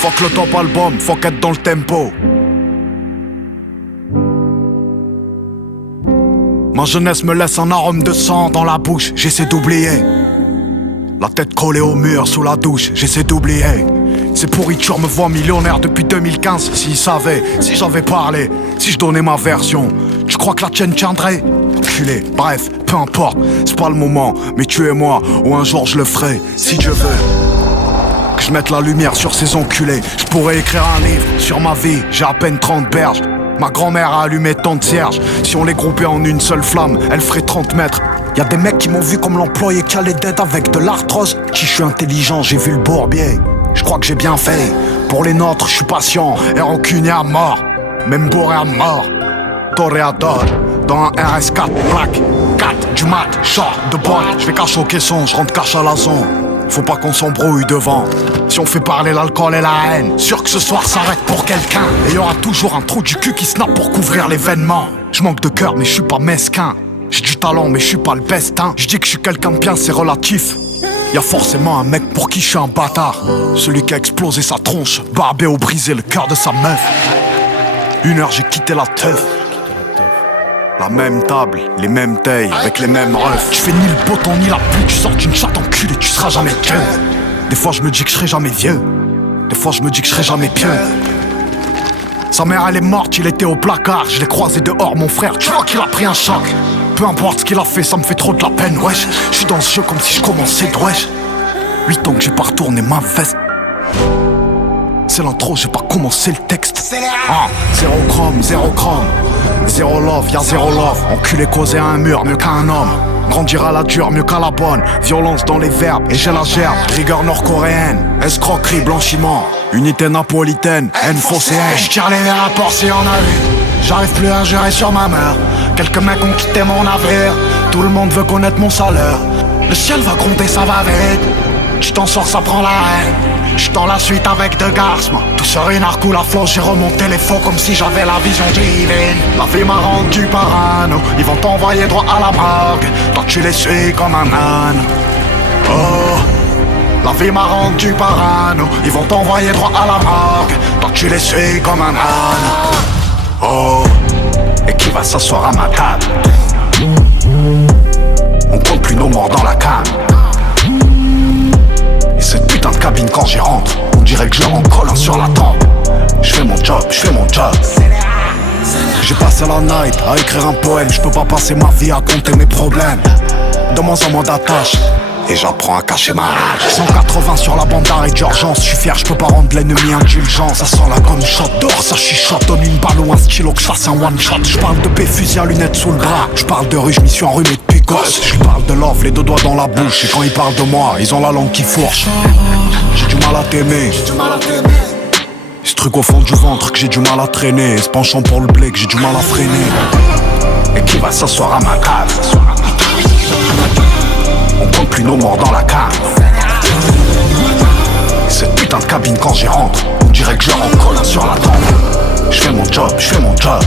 Fuck le top album, fuck être dans le tempo. Ma jeunesse me laisse un arôme de sang dans la bouche, j'essaie d'oublier. La tête collée au mur sous la douche, j'essaie d'oublier. Ces pourritures me voient millionnaire depuis 2015. S'ils savaient, si j'avais parlé, si je donnais ma version, tu crois que la tienne tiendrait? Enculé, bref, peu importe, c'est pas le moment. Mais tu es moi, ou un jour je le ferai, si Dieu veut. Que je mette la lumière sur ces enculés. Je pourrais écrire un livre sur ma vie, j'ai à peine 30 berges. Ma grand-mère a allumé tant de cierges. Si on les groupait en une seule flamme, elle ferait 30 mètres. Y'a des mecs qui m'ont vu comme l'employé qui allait d'aide avec de l'arthrose. Si je suis intelligent, j'ai vu le bourbier. Je crois que j'ai bien fait. Pour les nôtres, je suis patient et rancunier à mort. Même bourré à mort. Toréador dans un RS4 black 4 du mat, short de boîte. Je vais cacher au caisson, je rentre cache à la zone. Faut pas qu'on s'embrouille devant. Si on fait parler l'alcool et la haine, sûr que ce soir s'arrête pour quelqu'un. Et y'aura toujours un trou du cul qui snap pour couvrir l'événement. Je manque de cœur mais je suis pas mesquin. J'ai du talent mais je suis pas le best hein. Je dis que je suis quelqu'un de bien, c'est relatif. Y'a forcément un mec pour qui je suis un bâtard. Celui qui a explosé sa tronche, barbé ou brisé le cœur de sa meuf. 1 heure j'ai quitté la teuf. La même table, les mêmes tailles, avec les mêmes refs. Tu fais ni le beau temps ni la pluie, tu sors d'une chatte enculée, tu seras jamais vieux. Des fois je me dis que je serai jamais vieux. Des fois je me dis que je serai jamais pieux. Sa mère elle est morte, il était au placard. Je l'ai croisé dehors mon frère, tu vois qu'il a pris un choc. Peu importe ce qu'il a fait, ça me fait trop de la peine, wesh. Je suis dans ce jeu comme si je commençais de wesh. 8 ans que j'ai pas retourné ma veste. C'est l'intro, j'ai pas commencé le texte. Ah, zéro chrome, zéro love, y'a zéro love. Enculé causer à un mur, mieux qu'à un homme. Grandir à la dure, mieux qu'à la bonne. Violence dans les verbes, et j'ai la gerbe. Rigueur nord-coréenne, escroquerie, blanchiment. Unité napolitaine, haine faussée. Je tire les rapports s'il y en a eu. J'arrive plus à gérer sur ma mère. Quelques mecs ont quitté mon avenir. Tout le monde veut connaître mon salaire. Le ciel va gronder, ça va vite. Tu t'en sors, ça prend la haine. J'suis dans la suite avec deux garces, moi. Tout serait une arc ou la floche, j'ai remonté les faux comme si j'avais la vision divine. La vie m'a rendu parano, ils vont t'envoyer droit à la morgue. Toi tu les suis comme un âne. Oh, la vie m'a rendu parano, ils vont t'envoyer droit à la morgue. Toi tu les suis comme un âne. Oh, et qui va s'asseoir à ma table? On compte plus nos morts dans la came. Et cette putain de cabine quand j'y rentre, on dirait que je leur en colle un sur la tempe. Je fais mon job. J'ai passé la night à écrire un poème. Je peux pas passer ma vie à compter mes problèmes. De moins en moins d'attaches, et j'apprends à cacher ma rage. 180 sur la bande d'arrêt d'urgence. Je suis fier, je peux pas rendre l'ennemi indulgent. Ça sent la gomme shot, dehors ça chuchote. Donne une balle ou un stylo que je fasse un one shot. Je parle de paix, fusil à lunettes sous le bras. Je parle de rue, je m'y suis enrhumé depuis gosse. Je parle de love, les deux doigts dans la bouche. Et quand ils parlent de moi, ils ont la langue qui fourche. J'ai du mal à t'aimer. Ce truc au fond du ventre que j'ai du mal à traîner. Ce penchant pour le blé que j'ai du mal à freiner. Et qui va s'asseoir à ma cave? On compte plus nos morts dans la cave. Cette putain de cabine quand j'y rentre, on dirait que je leur en colle un sur la tempe. Je fais mon job.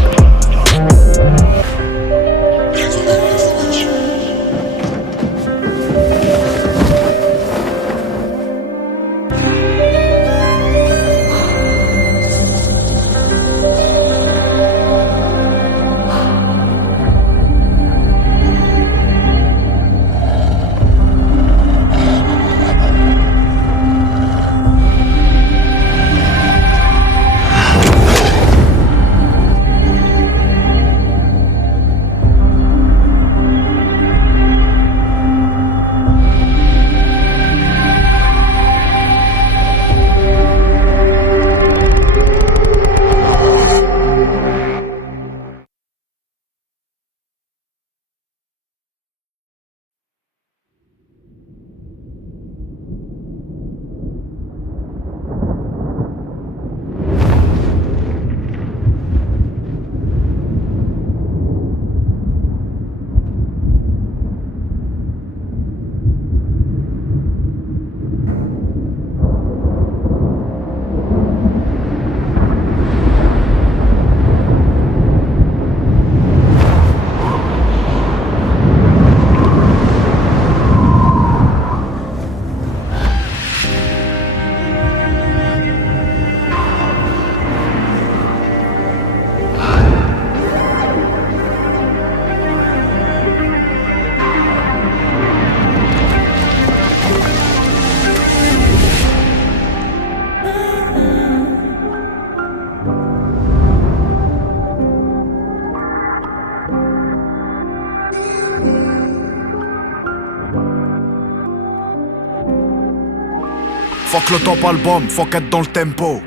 Fuck le top album, fuck être dans le tempo.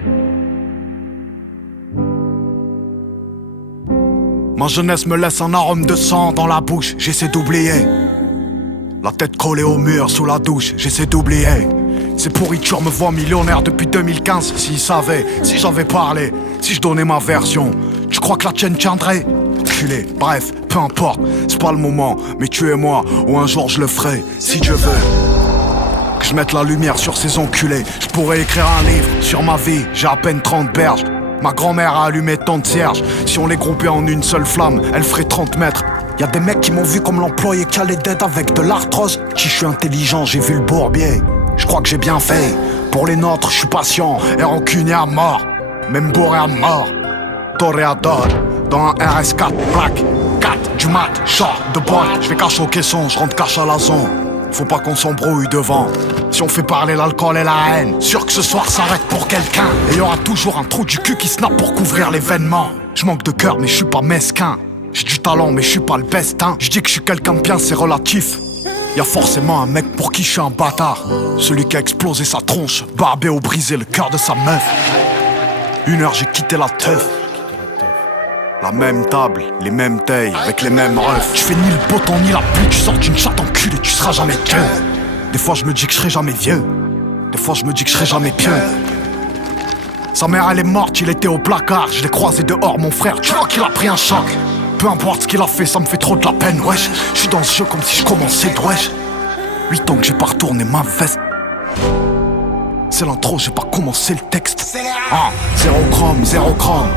Ma jeunesse me laisse un arôme de sang dans la bouche, j'essaie d'oublier. La tête collée au mur sous la douche, j'essaie d'oublier. Ces pourritures me voient millionnaire depuis 2015. S'ils savaient, si j'avais parlé, si je donnais ma version, tu crois que la tienne tiendrait? Culé, bref, peu importe, c'est pas le moment. Mais tu es moi, ou un jour je le ferai, si Dieu veut. Que je mette la lumière sur ces enculés. Je pourrais écrire un livre sur ma vie, j'ai à peine 30 berges. Ma grand-mère a allumé tant de cierges. Si on les groupait en une seule flamme, elle ferait 30 mètres. Y'a des mecs qui m'ont vu comme l'employé qui allait d'aide avec de l'arthrose. Si je suis intelligent, j'ai vu le bourbier. Je crois que j'ai bien fait. Pour les nôtres, je suis patient et rancunier à mort. Même bourré à mort. Toréador, dans un RS4 black 4 du mat, short de boîte. Je vais cacher au caisson, je rentre cache à la zone. Faut pas qu'on s'embrouille devant. Si on fait parler l'alcool et la haine, sûr que ce soir s'arrête pour quelqu'un. Et y'aura toujours un trou du cul qui snap pour couvrir l'événement. Je manque de cœur mais je suis pas mesquin. J'ai du talent mais je suis pas le best hein. Je dis que je suis quelqu'un de bien, c'est relatif. Y'a forcément un mec pour qui je suis un bâtard. Celui qui a explosé sa tronche, barbé ou brisé le cœur de sa meuf. 1 heure j'ai quitté la teuf. La même table, les mêmes tailles, avec les mêmes refs. Tu fais ni le beau temps ni la pluie, tu sors d'une chatte enculée, tu seras jamais vieux. Des fois je me dis que je serai jamais vieux. Des fois je me dis que je serai jamais pieux. Sa mère elle est morte, il était au placard. Je l'ai croisé dehors mon frère, tu vois qu'il a pris un choc. Peu importe ce qu'il a fait, ça me fait trop de la peine, wesh. Je suis dans ce jeu comme si je commençais de wesh. 8 ans que j'ai pas retourné ma veste. C'est l'intro, j'ai pas commencé le texte. Zéro chrome, zéro chrome.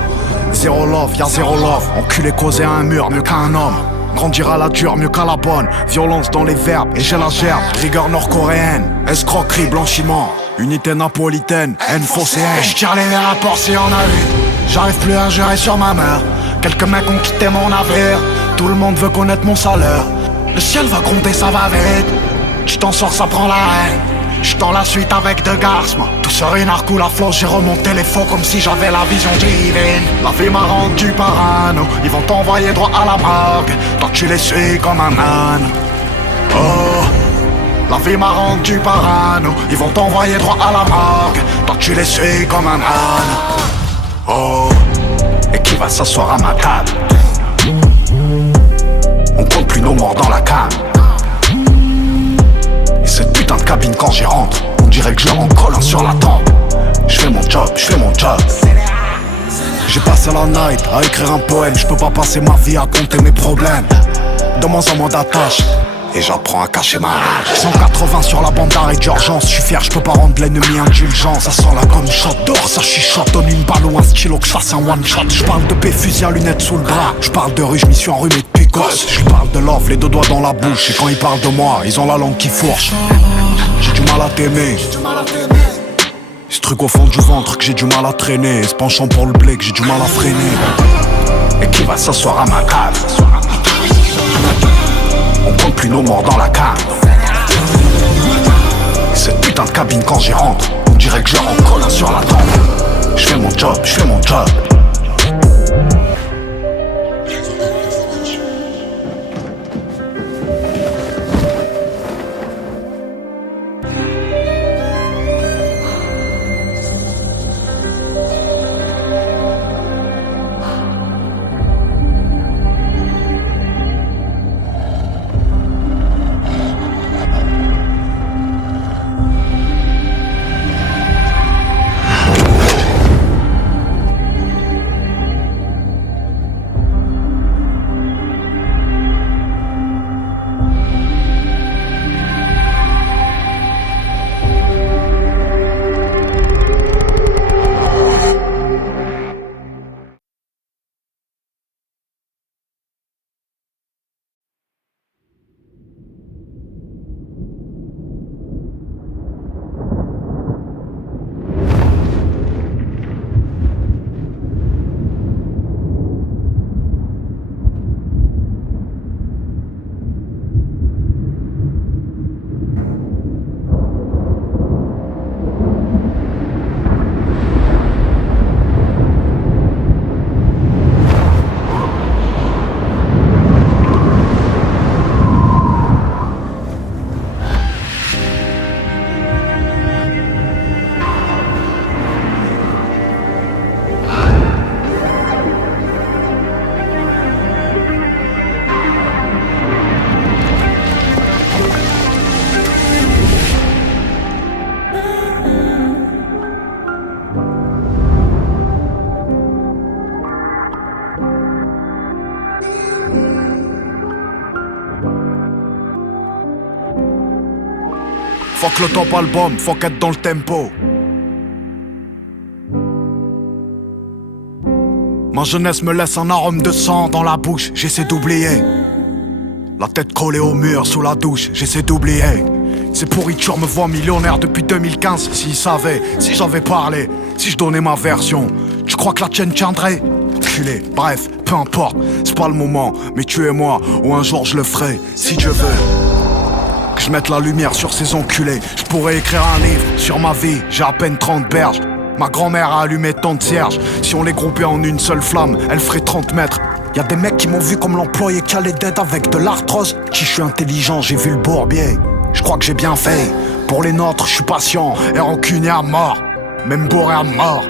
Zéro love, y'a zéro love. Enculé causé à un mur, mieux qu'un homme. Grandir à la dure, mieux qu'à la bonne. Violence dans les verbes, et j'ai la gerbe. Rigueur nord-coréenne, escroquerie, blanchiment. Unité napolitaine, haine phocéenne. Et j'tire les rapports si on a vu. J'arrive plus à gérer sur ma mère. Quelques mecs ont quitté mon navire. Tout le monde veut connaître mon salaire. Le ciel va gronder, ça va vite. Tu t'en sors, ça prend la haine. J'suis dans la suite avec deux garces, moi. Tout sur une arc ou la floche, j'ai remonté les faux comme si j'avais la vision divine. La vie m'a rendu parano, ils vont t'envoyer droit à la morgue. Toi tu les suis comme un âne. Oh, la vie m'a rendu parano, ils vont t'envoyer droit à la morgue. Toi tu les suis comme un âne. Oh, et qui va s'asseoir à ma table? On compte plus nos morts dans la cave. Et cette putain de cabine quand j'y rentre, on dirait que je leur en colle un sur la tempe. Je fais mon job, je fais mon job. J'ai passé la night à écrire un poème. Je peux pas passer ma vie à compter mes problèmes. De moins en moins d'attaches, et j'apprends à cacher ma rage. 180 sur la bande d'arrêt d'urgence. Je suis fier, je peux pas rendre l'ennemi indulgent. Ça sent la gomme shot, dehors ça chuchote. Donne une balle ou un stylo que je fasse un one shot. Je parle de paix, fusil à lunettes sous le bras. Je parle de rue, je m'y suis enrhumé depuis gosse. Je parle de love, les deux doigts dans la bouche. Et quand ils parlent de moi, ils ont la langue qui fourche. J'ai du mal à t'aimer. Ce truc au fond du ventre que j'ai du mal à traîner. Ce penchant pour le blé que j'ai du mal à freiner. Et qui va s'asseoir à ma cave? On compte plus nos morts dans la cave. Cette putain de cabine quand j'y rentre, on dirait que je leur en colle un sur la tempe. Je fais mon job, je fais mon job. le top album, faut qu'être dans le tempo. Ma jeunesse me laisse un arôme de sang dans la bouche, j'essaie d'oublier. La tête collée au mur sous la douche, j'essaie d'oublier. Ces pourritures me voient millionnaire depuis 2015. S'ils savaient, si j'avais parlé, si je donnais ma version, tu crois que la tienne tiendrait? Culé, bref, peu importe, c'est pas le moment. Mais tu es moi, ou un jour je le ferai, si Dieu veut. Que je mette la lumière sur ces enculés. Je pourrais écrire un livre sur ma vie, j'ai à peine 30 berges. Ma grand-mère a allumé tant de cierges. Si on les groupait en une seule flamme, elle ferait 30 mètres. Y'a des mecs qui m'ont vu comme l'employé qui allait d'aide avec de l'arthrose. Si je suis intelligent, j'ai vu le bourbier. Je crois que j'ai bien fait. Pour les nôtres, je suis patient et rancunier à mort. Même bourré à mort.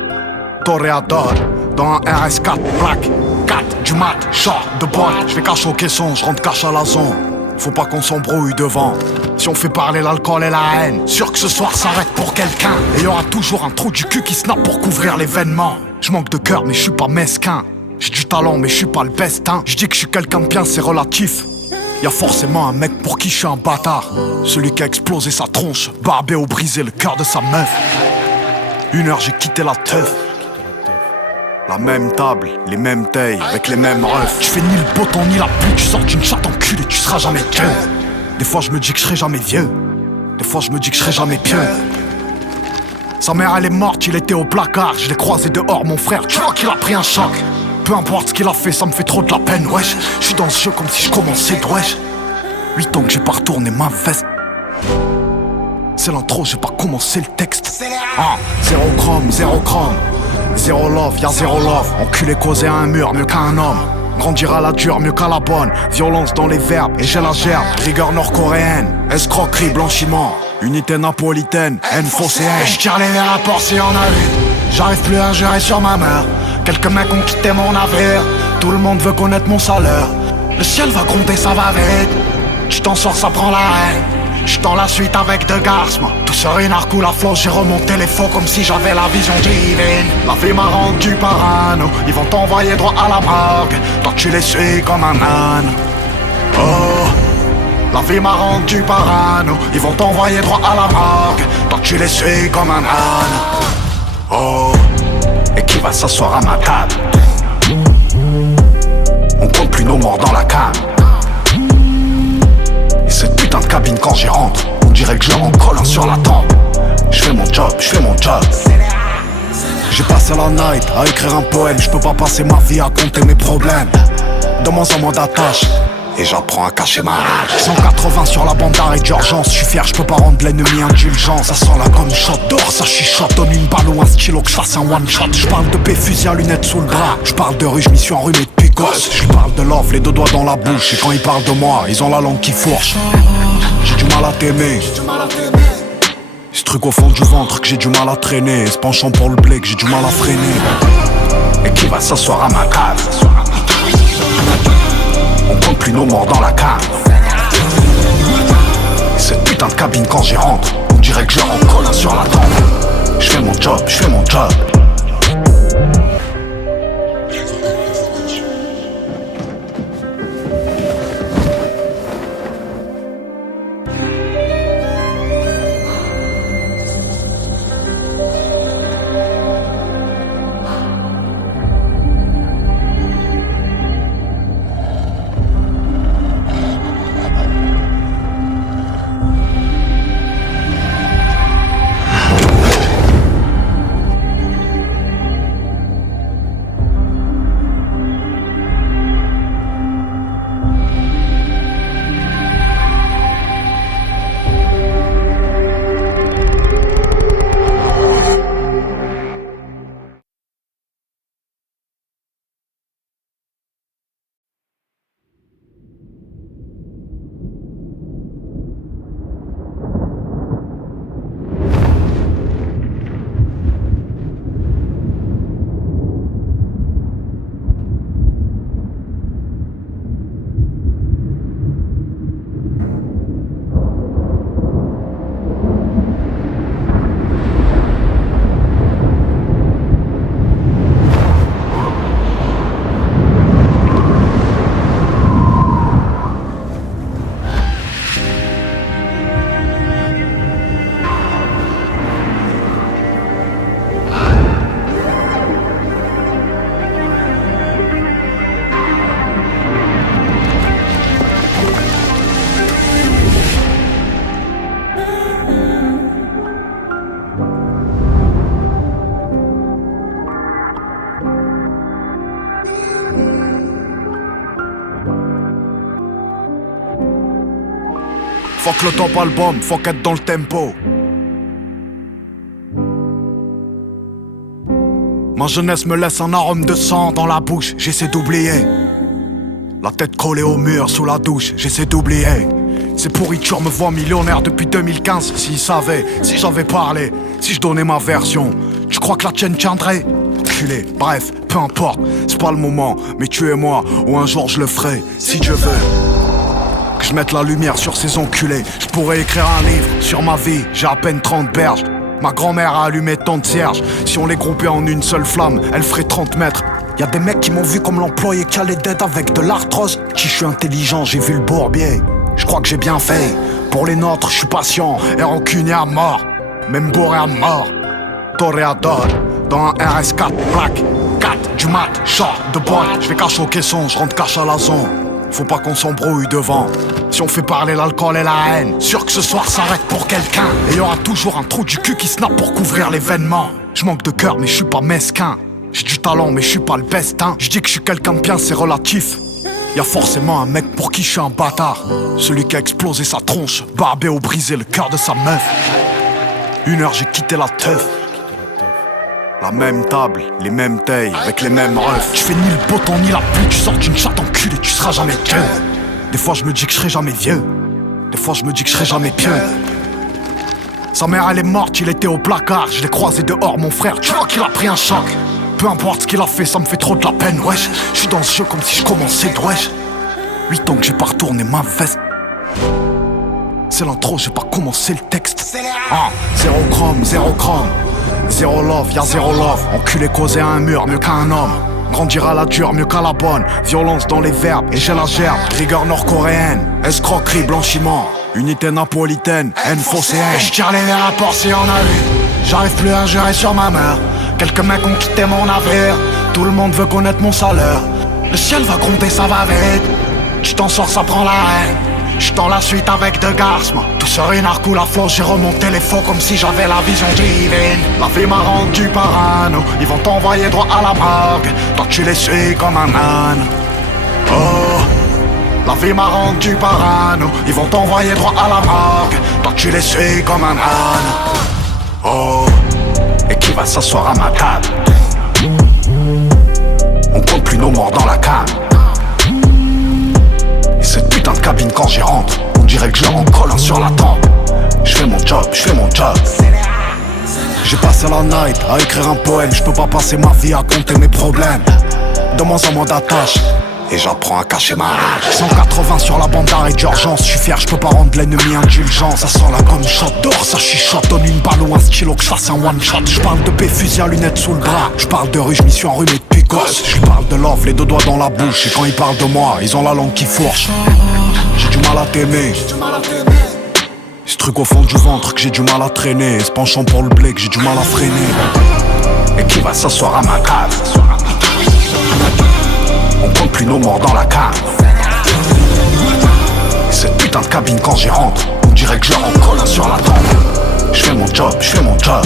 Toréador, dans un RS4 black. 4 du mat, short de boîte. Je vais cacher au caisson, je rentre cache à la zone. Faut pas qu'on s'embrouille devant. Si on fait parler l'alcool et la haine, sûr que ce soir s'arrête pour quelqu'un. Et y'aura toujours un trou du cul qui snap pour couvrir l'événement. Je manque de cœur mais je suis pas mesquin. J'ai du talent mais je suis pas le best hein. Je dis que je suis quelqu'un de bien c'est relatif. Y'a forcément un mec pour qui je suis un bâtard. Celui qui a explosé sa tronche, barbé ou brisé le cœur de sa meuf. 1 heure j'ai quitté la teuf. La même table, les mêmes tailles, avec les mêmes refs. Tu fais ni le beau temps ni la pluie, tu sors d'une chatte enculée, tu seras jamais vieux. Des fois je me dis que je serai jamais vieux. Des fois je me dis que je serai jamais pieux. Sa mère elle est morte, il était au placard. Je l'ai croisé dehors mon frère, tu vois qu'il a pris un choc. Peu importe ce qu'il a fait, ça me fait trop de la peine, wesh. Je suis dans ce jeu comme si je commençais de wesh. 8 ans que j'ai pas retourné ma veste. C'est l'intro, j'ai pas commencé le texte. Ah, zéro chrome, zéro chrome. Zéro love, y'a zéro love. Enculé causer à un mur, mieux qu'un homme. Grandir à la dure, mieux qu'à la bonne. Violence dans les verbes, et j'ai la gerbe. Rigueur nord-coréenne, escroquerie, blanchiment. Unité napolitaine, haine phocéenne. Et j'tire les verres à port si on a vu. J'arrive plus à gérer sur ma mère. Quelques mecs ont quitté mon navire. Tout le monde veut connaître mon salaire. Le ciel va gronder, ça va vite. Tu t'en sors, ça prend la haine. J'suis dans la suite avec deux garces, moi. Tout serait une arc ou la floche, j'ai remonté les faux comme si j'avais la vision divine. La vie m'a rendu parano, ils vont t'envoyer droit à la morgue. Toi tu les suis comme un âne. Oh, la vie m'a rendu parano, ils vont t'envoyer droit à la morgue. Toi tu les suis comme un âne. Oh, et qui va s'asseoir à ma table? On compte plus nos morts dans la came. Et cette putain de cabine quand j'y rentre, on dirait que je leur en colle un sur la tempe. Je fais mon job, je fais mon job. J'ai passé la night à écrire un poème. Je peux pas passer ma vie à compter mes problèmes. De moins en moins d'attaches, et j'apprends à cacher ma rage. 180 sur la bande d'arrêt d'urgence. Je suis fier, je peux pas rendre l'ennemi indulgent. Ça sent la gomme shot, dehors ça chuchote. Donne une balle ou un stylo que je fasse un one shot. Je parle de paix, fusil à lunettes sous le bras. Je parle de rue, je m'y suis enrhumé depuis gosse. Je parle de love, les deux doigts dans la bouche. Et quand ils parlent de moi, ils ont la langue qui fourche. J'ai du mal à t'aimer. Ce truc au fond du ventre que j'ai du mal à traîner. Ce penchant pour le blé que j'ai du mal à freiner. Et qui va s'asseoir à ma cave? On compte plus nos morts dans la cave. Cette putain de cabine quand j'y rentre, on dirait que je leur en colle un sur la tempe. Je fais mon job, je fais mon job. Fuck le top album, fuck être dans le tempo. Ma jeunesse me laisse un arôme de sang dans la bouche, j'essaie d'oublier. La tête collée au mur sous la douche, j'essaie d'oublier. Ces pourritures me voient millionnaire depuis 2015. S'ils savaient, si j'avais parlé, si je donnais ma version, tu crois que la tienne tiendrait? Enculé, bref, peu importe, c'est pas le moment. Mais tu es moi, ou un jour je le ferai, si Dieu veut. Que je mette la lumière sur ces enculés. Je pourrais écrire un livre sur ma vie, j'ai à peine 30 berges. Ma grand-mère a allumé tant de cierges. Si on les groupait en une seule flamme, elle ferait 30 mètres. Y'a des mecs qui m'ont vu comme l'employé qui allait d'être avec de l'arthrose. Si je suis intelligent, j'ai vu le bourbier. Je crois que j'ai bien fait. Pour les nôtres, je suis patient et rancunier à mort. Même bourré à mort. Toréador, dans un RS4 black 4 du mat, short de boîte. Je vais cacher au caisson, je rentre cache à la zone. Faut pas qu'on s'embrouille devant. Si on fait parler l'alcool et la haine, sûr que ce soir s'arrête pour quelqu'un. Et y'aura toujours un trou du cul qui snap pour couvrir l'événement. Je manque de cœur mais je suis pas mesquin. J'ai du talent mais je suis pas le best hein. Je dis que je suis quelqu'un de bien, c'est relatif. Y'a forcément un mec pour qui je suis un bâtard. Celui qui a explosé sa tronche, barbé ou brisé le cœur de sa meuf. 1 heure j'ai quitté la teuf. La même table, les mêmes tailles, avec les mêmes refs. Tu fais ni le beau temps ni la pluie, tu sors d'une chatte enculée, tu seras jamais vieux. Des fois je me dis que je serai jamais vieux. Des fois je me dis que je serai jamais pieux. Sa mère elle est morte, il était au placard. Je l'ai croisé dehors mon frère, tu vois qu'il a pris un choc. Peu importe ce qu'il a fait, ça me fait trop de la peine, wesh. Je suis dans ce jeu comme si je commençais de wesh. 8 ans que j'ai pas retourné ma veste. C'est l'intro, j'ai pas commencé le texte. Zéro chrome, zéro chrome. Zéro love, y'a zéro love. Enculé causé à un mur, mieux qu'un homme. Grandir à la dure, mieux qu'à la bonne. Violence dans les verbes, et j'ai la gerbe. Rigueur nord-coréenne, escroquerie, blanchiment. Unité napolitaine, haine phocéenne. Et je tire les verres à port si on a vu. J'arrive plus à jurer sur ma mère. Quelques mecs ont quitté mon navire. Tout le monde veut connaître mon salaire. Le ciel va gronder, ça va vite. Tu t'en sors, ça prend la haine. J'suis dans la suite avec deux garces, moi. Tout seul une arc ou la floche, j'ai remonté les faux comme si j'avais la vision divine. La vie m'a rendu parano, ils vont t'envoyer droit à la morgue. Toi tu les suis comme un âne. Oh, la vie m'a rendu parano, ils vont t'envoyer droit à la morgue. Toi tu les suis comme un âne. Oh, et qui va s'asseoir à ma table? On compte plus nos morts dans la cave. Et cette putain de cabine quand j'y rentre, on dirait que je leur en colle un sur la tempe. Je fais mon job, je fais mon job. J'ai passé la night à écrire un poème. Je peux pas passer ma vie à compter mes problèmes. De moins en moins d'attaches, et j'apprends à cacher ma rage. 180 sur la bande d'arrêt d'urgence. Je suis fier, je peux pas rendre l'ennemi indulgent. Ça sent la gomme shot, dehors ça chuchote. Donne une balle ou un stylo que je fasse un one shot. Je parle de fusil à lunettes sous le bras. Je parle de rue, je m'y suis enrhumé depuis gosse. Je parle de love, les deux doigts dans la bouche. Et quand ils parlent de moi, ils ont la langue qui fourche. J'ai du mal à t'aimer. Ce truc au fond du ventre que j'ai du mal à traîner. Ce penchant pour le blé que j'ai du mal à freiner. Et qui va s'asseoir à ma table? On compte plus nos morts dans la cave. Et cette putain de cabine quand j'y rentre, on dirait que je leur en colle un sur la tempe. Je fais mon job, je fais mon job.